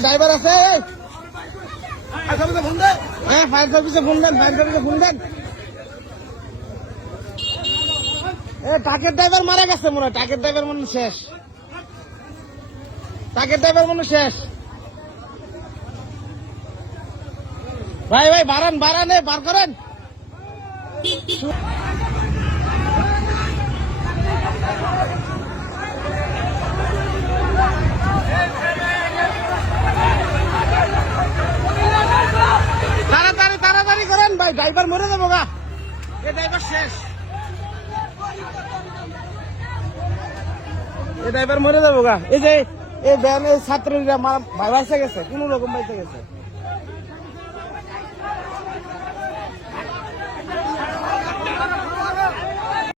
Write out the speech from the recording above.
driver আছে হ্যাঁ fire সার্ভিসে ফোন দেন ট্রাকের ড্রাইভার মারা গেছে মনে হয় ট্রাকের ড্রাইভার মনে শেষ ভাই বাড়ান বার করেন তাড়াতাড়ি করেন ভাই ড্রাইভার মরে যাবো গা এ ড্রাইভার শেষ এই যে এই ভ্যানের ছাত্রীরা ভাই বাইসে গেছে কোন রকম বাইসে গেছে